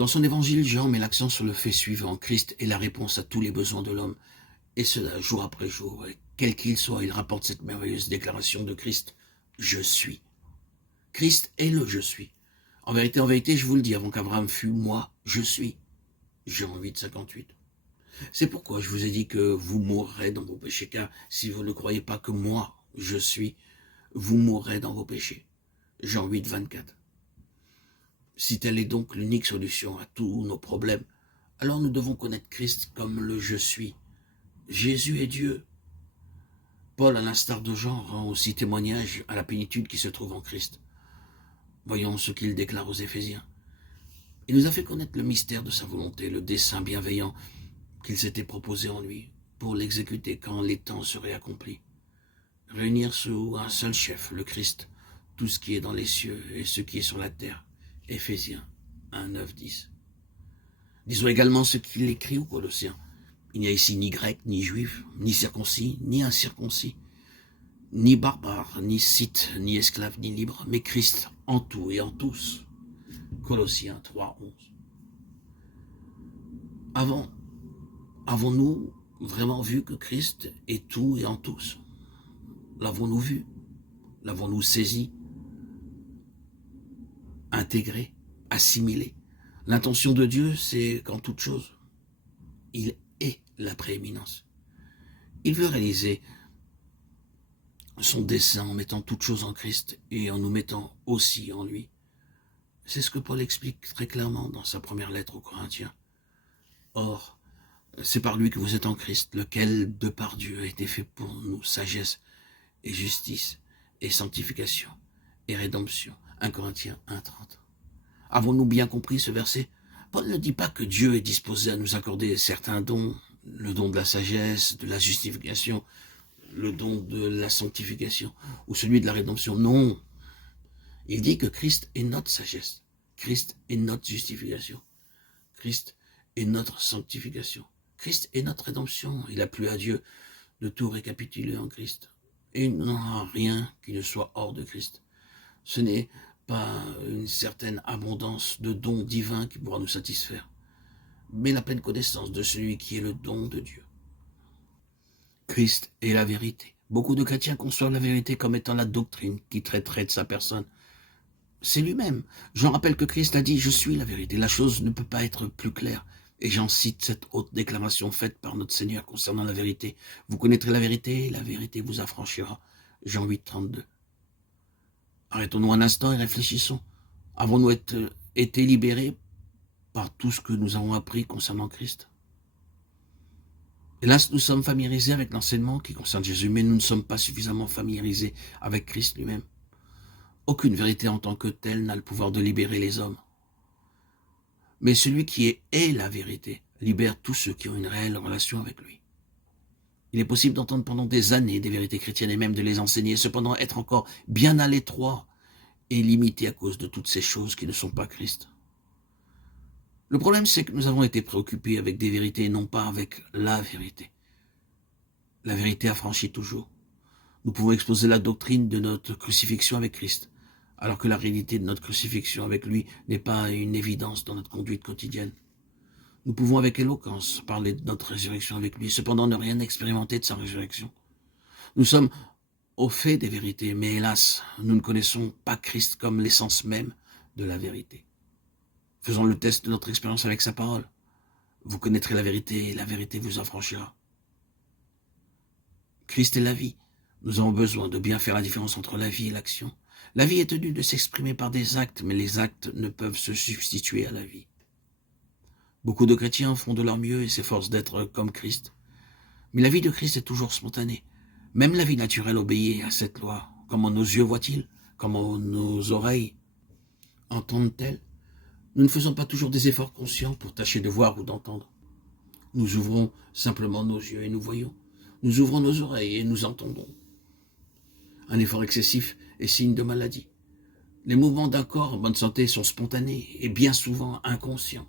Dans son évangile, Jean met l'accent sur le fait suivant: Christ est la réponse à tous les besoins de l'homme, et cela jour après jour. Et quel qu'il soit, il rapporte cette merveilleuse déclaration de Christ: je suis. Christ est le je suis. En vérité, je vous le dis, avant qu'Abraham fût, moi, je suis. Jean 8, 58. C'est pourquoi je vous ai dit que vous mourrez dans vos péchés, car si vous ne croyez pas que moi, je suis, vous mourrez dans vos péchés. Jean 8, 24. Si telle est donc l'unique solution à tous nos problèmes, alors nous devons connaître Christ comme le je suis. Jésus est Dieu. Paul, à l'instar de Jean, rend aussi témoignage à la plénitude qui se trouve en Christ. Voyons ce qu'il déclare aux Éphésiens. Il nous a fait connaître le mystère de sa volonté, le dessein bienveillant qu'il s'était proposé en lui, pour l'exécuter quand les temps seraient accomplis. Réunir sous un seul chef, le Christ, tout ce qui est dans les cieux et ce qui est sur la terre. Éphésiens 1, 9, 10. Disons également ce qu'il écrit aux Colossiens. Il n'y a ici ni grec, ni juif, ni circoncis, ni incirconcis, ni barbare, ni scythe, ni esclave, ni libre, mais Christ en tout et en tous. Colossiens 3, 11. Avons-nous vraiment vu que Christ est tout et en tous? L'avons-nous vu? L'avons-nous saisi? Intégré? Assimilé? L'intention de Dieu, c'est qu'en toute chose, il est la prééminence. Il veut réaliser son dessein en mettant toutes choses en Christ et en nous mettant aussi en lui. C'est ce que Paul explique très clairement dans sa première lettre aux Corinthiens. Or, c'est par lui que vous êtes en Christ, lequel, de par Dieu, a été fait pour nous sagesse et justice et sanctification et rédemption. 1 Corinthiens 1, 30. Avons-nous bien compris ce verset? Paul ne dit pas que Dieu est disposé à nous accorder certains dons, le don de la sagesse, de la justification, le don de la sanctification ou celui de la rédemption. Non. Il dit que Christ est notre sagesse. Christ est notre justification. Christ est notre sanctification. Christ est notre rédemption. Il a plu à Dieu de tout récapituler en Christ. Et il n'en a rien qui ne soit hors de Christ. Ce n'est pas une certaine abondance de dons divins qui pourra nous satisfaire, mais la pleine connaissance de celui qui est le don de Dieu. Christ est la vérité. Beaucoup de chrétiens conçoivent la vérité comme étant la doctrine qui traiterait de sa personne. C'est lui-même. Jean rappelle que Christ a dit « Je suis la vérité ». La chose ne peut pas être plus claire. Et j'en cite cette haute déclaration faite par notre Seigneur concernant la vérité. Vous connaîtrez la vérité vous affranchira. Jean 8, 32. Arrêtons-nous un instant et réfléchissons. Avons-nous été libérés par tout ce que nous avons appris concernant Christ? Hélas, nous sommes familiarisés avec l'enseignement qui concerne Jésus, mais nous ne sommes pas suffisamment familiarisés avec Christ lui-même. Aucune vérité en tant que telle n'a le pouvoir de libérer les hommes. Mais celui qui est la vérité libère tous ceux qui ont une réelle relation avec lui. Il est possible d'entendre pendant des années des vérités chrétiennes et même de les enseigner, cependant être encore bien à l'étroit et limité à cause de toutes ces choses qui ne sont pas Christ. Le problème, c'est que nous avons été préoccupés avec des vérités et non pas avec la vérité. La vérité affranchit toujours. Nous pouvons exposer la doctrine de notre crucifixion avec Christ, alors que la réalité de notre crucifixion avec lui n'est pas une évidence dans notre conduite quotidienne. Nous pouvons avec éloquence parler de notre résurrection avec lui, cependant ne rien expérimenter de sa résurrection. Nous sommes au fait des vérités, mais hélas, nous ne connaissons pas Christ comme l'essence même de la vérité. Faisons le test de notre expérience avec sa parole. Vous connaîtrez la vérité et la vérité vous affranchira. Christ est la vie. Nous avons besoin de bien faire la différence entre la vie et l'action. La vie est tenue de s'exprimer par des actes, mais les actes ne peuvent se substituer à la vie. Beaucoup de chrétiens font de leur mieux et s'efforcent d'être comme Christ. Mais la vie de Christ est toujours spontanée. Même la vie naturelle obéit à cette loi. Comment nos yeux voient-ils? Comment nos oreilles entendent-elles? Nous ne faisons pas toujours des efforts conscients pour tâcher de voir ou d'entendre. Nous ouvrons simplement nos yeux et nous voyons. Nous ouvrons nos oreilles et nous entendons. Un effort excessif est signe de maladie. Les mouvements d'un corps en bonne santé sont spontanés et bien souvent inconscients.